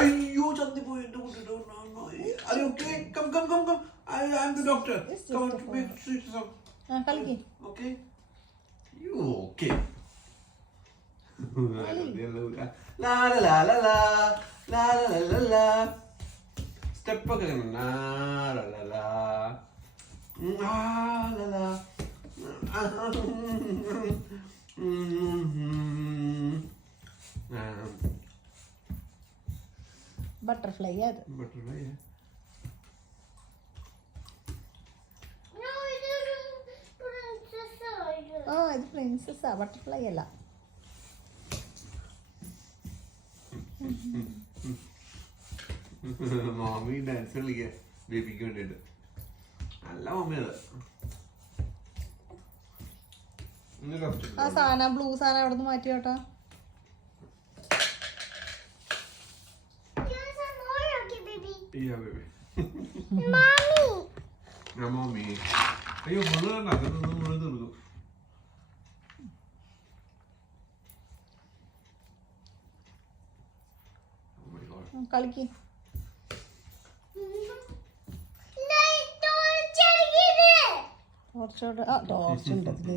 അയ്യോ ചന്തി പോയി. Are you okay? Come. I am the doctor. Come on, okay? You okay? La la la la la la la la la. Step ഒക്കെ la la la la la la. Butterfly അത്. Butterfly. ഇത് പ്രിൻസസ്സാ, butterfly അല്ല. മാമി dance കളിക്കുക ബേബിക്ക് വേണ്ടിട്ട്. നല്ല മമ്മിയത്. ആ സാധനം ബ്ലൂ സാധനം അവിടെ നിന്ന് മാറ്റി കേട്ടോ. അയ്യോ മുഴുവൻ അകത്തൊന്നും മുഴുവൻ തീർക്കും. കളിക്ക്. ടോർച്ച് ഉണ്ട് അതില്.